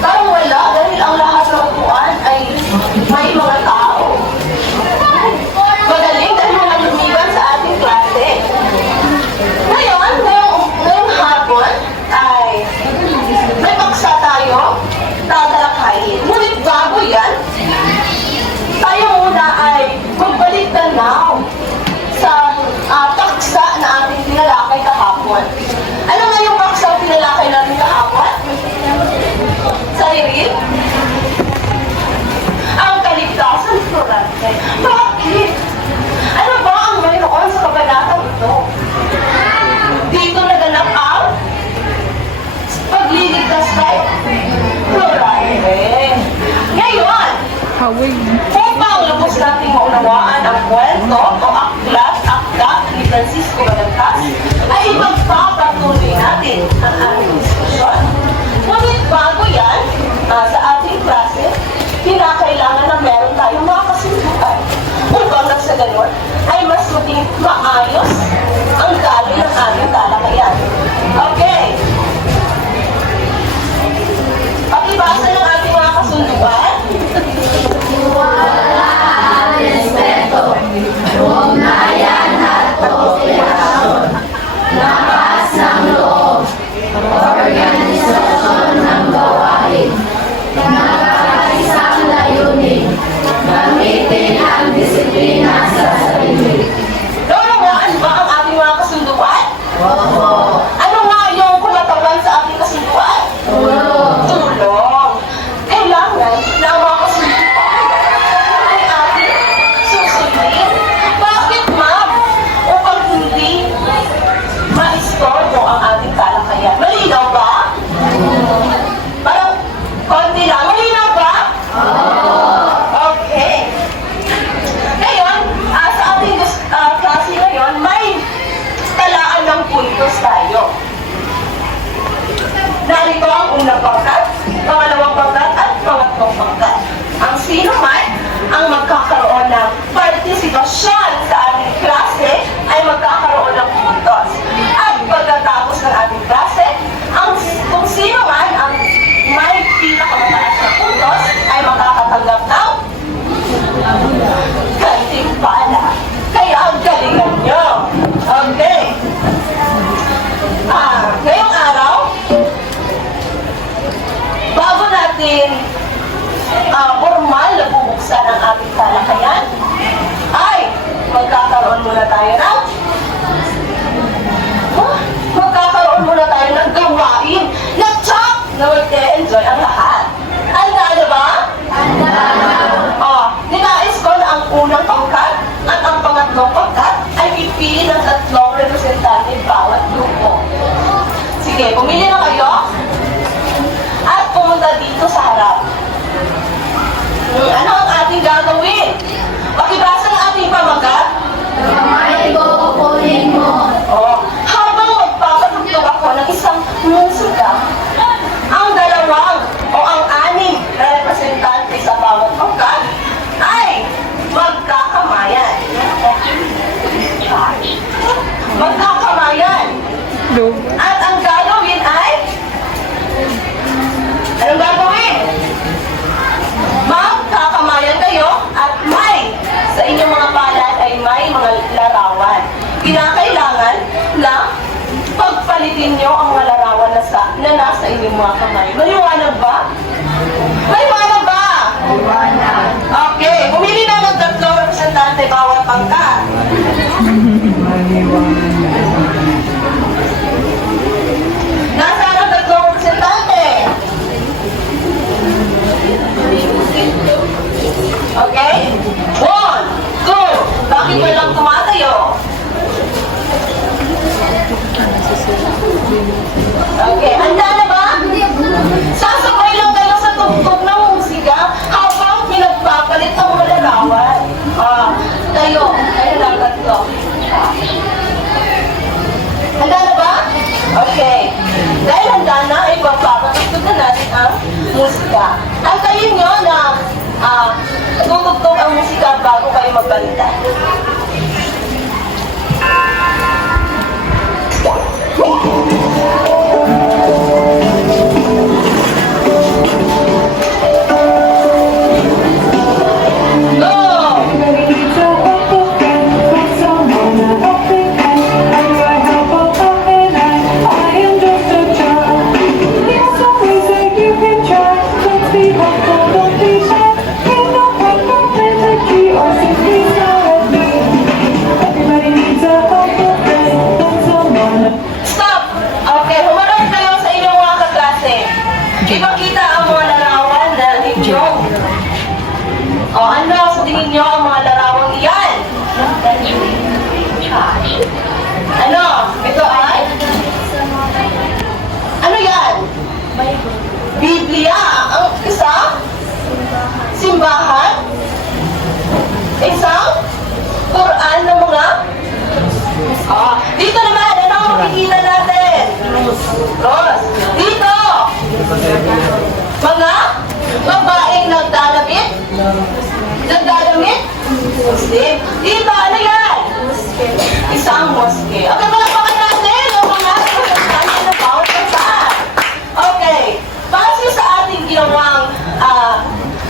Parang wala dahil ang lahat ng upuan ay may mga tao. Magaling dahil mga lumiban sa ating klase. Ngayong hapon ay may paksa tayo tatalakayin. Ngunit bago yan, tayo muna ay magbalik tanaw sa paksa na ating tinalakay kahapon. Ano nga yung paksa na tinalakay natin kahapon? Sa lirin? Ang kaligtasan florante. Bakit? Ano ba ang mayroon sa kabanatang ito? Dito naganap ang pagliligtas kay florante. Ngayon, upang lubos nating maunawaan ang kwento o aklat ni Francisco Balagtas, ay magpapatuloy natin ang aming diskusyon. Ngunit bago yan, sa ating klase, kinakailangan na meron tayong mga kasunduan. Upang nang sa ganun, ay mas maging maayos ang daloy ng aming talakayan. Okay. Pakibasa ng ating mga kasunduan. Wala respeto, ugnayan at kooperasyon, lakas ng loob, organisasyon ng gawain, nagkakaisang layunin, gamitin ang disiplina sa sarili. Naunawaan ba ang ating mga kasunduan? Oo. Ano nga yung kumatawan sa ating kasunduan? Tulong. Kailangan na ang mga kasunduan ay ating susundin. Bakit, ma'am? Upang hindi ma-istorbo ang ating talakayan. Malinaw ba? Parang konti lang. Malinaw ba? Okay. Ngayon, sa ating klase ngayon, may talaan ng puntos tayo. Narito ang unang pangkat, pangalawang pangkat, at pangatlong pangkat. Ang sino man ang magkakaroon ng partisipasyon sa ating klase ay magkakaroon ng puntos. At pagkatapos ng ating klase, kung sino man ang may pinakamataas na puntos ay makakatanggap ng gantimpala. Kaya ang galingan nyo. Okay. Ngayong araw, bago natin formal na bubuksan ang ating talakayan, ay magkakaroon muna tayo ng gawain na tsak na mag-enjoy ang lahat. Handa na ba? Ninais ko na ang unang pangkat at ang pangatlong pangkat ay pipili ng 3 representante bawat grupo. Sige, pumili na kayo at pumunta dito sa harap. Ano ang ating gagawin? Pakibasa ng ating pamagat. Kamay ko, kunin mo. Habang magpapatugtog ako ng isang musika, ang 2 o ang 6 na representante sa bawat pangkat ay magkakamayan. At ang gagawin ay anong gagawin? Magkakamayan kayo at may sa inyong mga palad ay may mga larawan. Kinakailangan na pagpalitin nyo ang mga larawan na nasa inyong mga kamay. Maliwanag ba? Maliwanag ba? Okay, pumili na ng 3 representante bawat pangkat. Nasaan ang 3 representante? Okay? 1, 2, bakit walang tumatayo? Okay, handa na ba? Sasabay lang kayo sa tugtog ng musika habang pinagpapalit ang malalawan. Tayo lang 3. Handa na ba? Okay. Dahil handa na, ay papapatugtog na natin ang musika. Antayin nyo na tutugtog ang musika bago kayo magbalita. Biblia. Ang isa? Simbahan. Isang? Quran ng mga? Dito naman, ano ang makikita natin? Cross. Dito! Mga babaeng nagdadamit? Nagdadamit? Muslim. Dito, ano yan? Isang moske. Okay, palakpakan natin ang mga representante ng bawat bansa. Okay. Base sa ating ginawang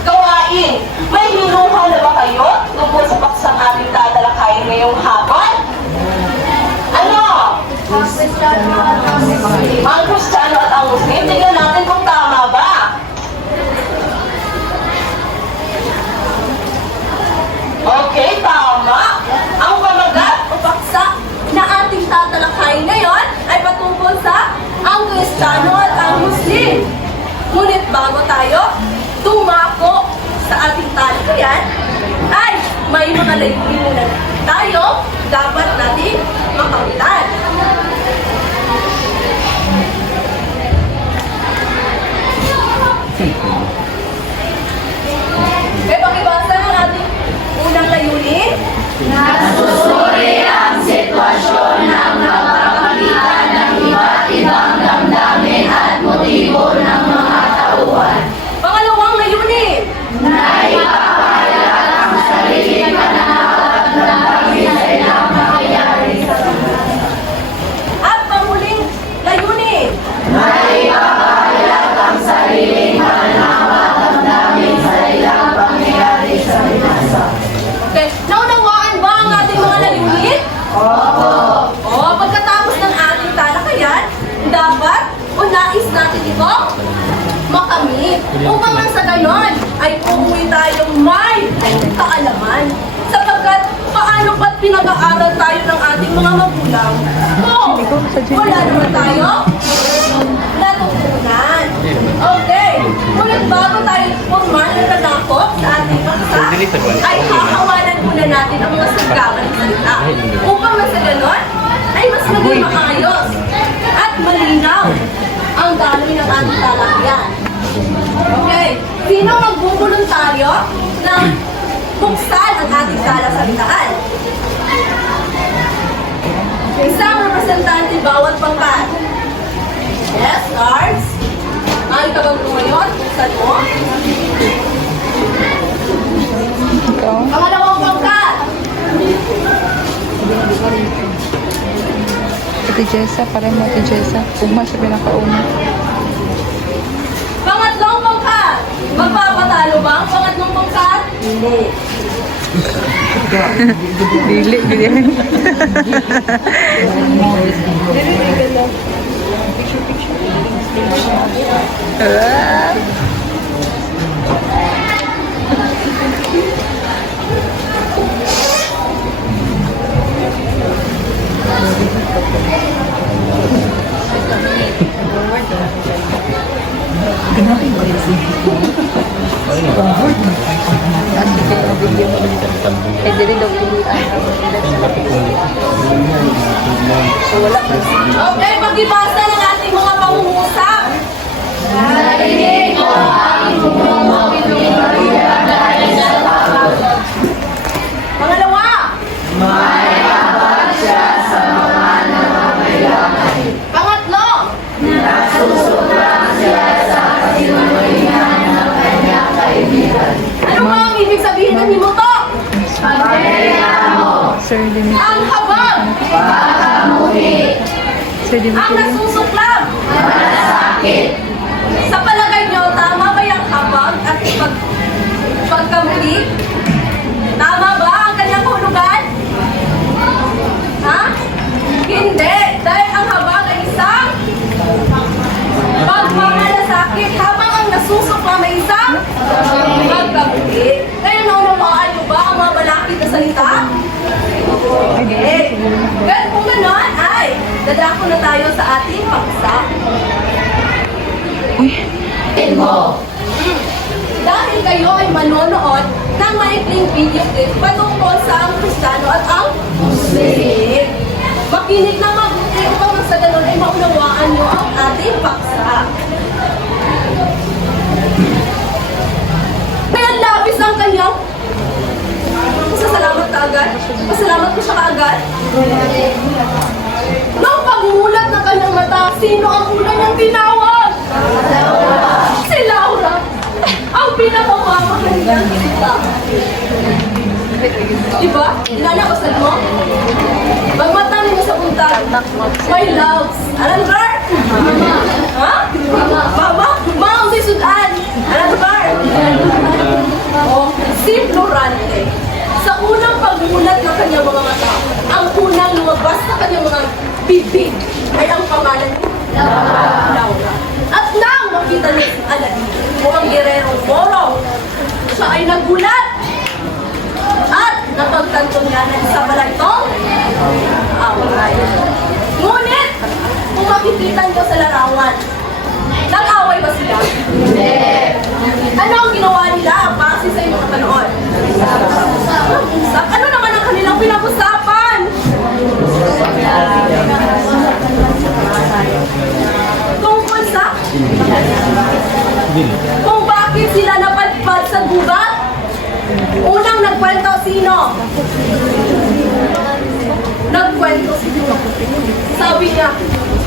gawain, may hinuha na ba kayo tungkol sa paksang ating tatalakayin ngayong hapon? Ano? Ang Kristiyano at ang Muslim. Tingnan natin kung tama ba. Okay, tama. Ang pamagat o paksa na ating tatalakayin ngayon ay patungkol sa ang Kristiyano at ang Muslim. Ngunit bago tayo tumako sa ating talakayan, ay may mga layunin muna tayo dapat natin makawitan. Okay, pakibasa ng ating unang layunin. Nasusuri ang sitwasyon ng magpapakita ng iba't ibang damdamin at motibo ng mga tauhan. Pangalawang layunin. Naipapahayag ang sariling pananaw at damdamin sa ilang pangyayari sa bansa. At panghuling layunin. Naipapahayag ang sariling pananaw at damdamin sa ilang pangyayari sa bansa. Okay, naunawaan ba ang ating mga layunin? Opo. Pagkatapos ng ating talakayan, dapat o nais natin ito makamit. Upang nang sa ganon ay umuwi tayong may kaalaman. Sapagkat paano ba't pinag-aaral tayo ng ating mga magulang? Wala naman tayo natutunan. Okay, ngunit bago tayo formal na nanakop sa ating paksa, ay hakawalan muna natin ang mga sanggaman ng salita. Upang nang sa ganon ay mas maging maayos at malinaw ang daloy ng ating talakayan. Okay, sino magbubuluntaryo na buksan ang ating talasalitaan? Isang representante bawat pangkat. Yes, Lars? Ay, tabag mo ngayon, buksan mo. Pangalawang pangkat. Ate Jessa, parang mo Ate Jessa. Puma siya pinakauna. Pangatlong pangkat. Magpapatalo ba ang pangatlong pangkat? Hindi. Dili, dili. Ah. Eh, dili daw pilihan. Wala pa. Okay, pag-ibasa ng ating mga pangungusap. Narinig ko ang tumulong dahil sa tawag. Pangalawa. May abad siya sa mga nangangailangan. Pangatlo. Nasusulang siya sa kasinulingan ng kanyang kaibigan. Ano ba ang ibig sabihin ng himutok? Pagkayamo, Sir Dimitri. Ang habang. pagkamuhi, Sir Ang Dimitri. nasusuklap. malasakit, Sa palagay nyo, tama ba yung habang at pagkamuli? Tama ba ang kanyang hulugan? Ha? Hindi. Dahil ang habang ay isang pagmamalasakit. Habang ang nasusuklam ay isang pagkamuli. Kaya naunawaan nyo ba ang mga malapit na salita? Okay. Kaya kung gano'n ay dadako na tayo sa ating paksa. mo, Dahil kayo ay manonood ng maikling video clip patungkol sa ang Kristiyano at ang Muslim. Makinig na mabuti upang sa ganun ay maunawaan nyo ang ating paksa. kanyang kita. Diba? Inanabasan mo? Magmatangin mo sa buntag. My loves. Ano ba? Mama. Ha? Mama? Mama, ang sisudan. Ano ba? Oh, si Florante. Sa unang pagmulat ng kanyang mga mata, ang unang lumabas sa kanyang mga bibig ay ang pangalan ni Laura. At nang makita niya si Aladdin o ang gererong Moro, siya ay nagulat at napagtanto niya na isa pala itong away. Ngunit, kung makikita niyo sa larawan, nag-away ba sila? Hindi. Ano ang ginawa nila base sa inyong panood? Ano naman ang kanilang pinag-usapan? Tungkol sa? Kung bakit sila napadpad sa gubat? Unang nagkwento sino? Nagkwento sino? Sabi niya,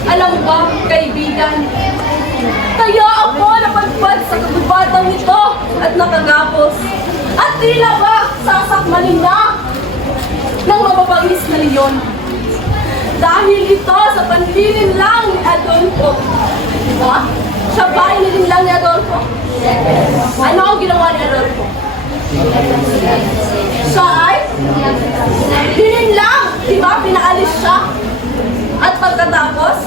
alam ba, kaibigan, kaya ako napadpad sa kagubatang ito at nakagapos. At tila ba sasakmanin na ng mababangis na leyon. Dahil ito sa panlilin lang ni Adolfo. Ha? Siya ba ay nilin lang ni Adolfo? Ano ang ginawa ni Adolfo? Siya ay nilin lang. Diba? Pinaalis siya. At pagkatapos,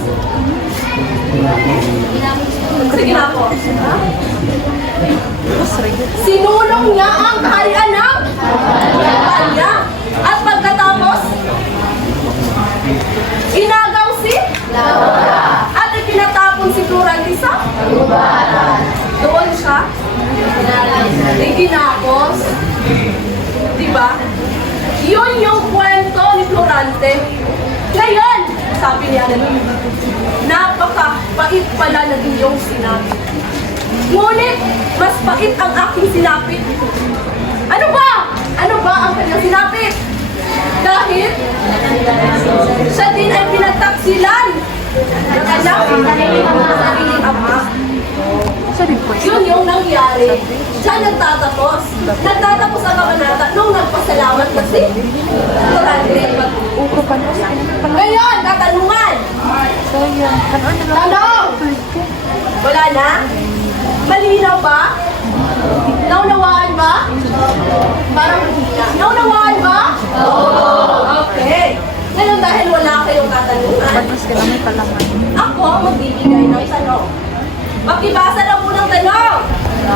sige na po. Ha? Sinulong niya ang kaharian ng kanya. At pagkatapos, inagaw si Laura. At itinatapon si Florante sa doon siya iginapos. Diba? Yun yung kwento ni Florante. Ngayon, sabi niya na napaka-pait pala ng iyong sinabi. Ngunit, mas pait ang aking sinapit. Ano ba? Ano ba ang kanyang sinapit? Dahil siya din ay pinagtaksilan ng kanyang sariling ama. Yun yung nangyari. Siya nagtatapos. Nagtatapos ang kabanata nung nagpasalamat kasi Florante. Ngayon, katanungan. Tanong! Wala na? Malinaw ba? Naunawaan ba? Parang mahina. Naunawaan ba? Oo. Okay. Ngayon dahil wala kayong katanungan, ako ang magbibigay ng tanong. Makibasa na po ng tanong.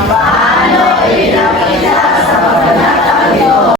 Paano pinakita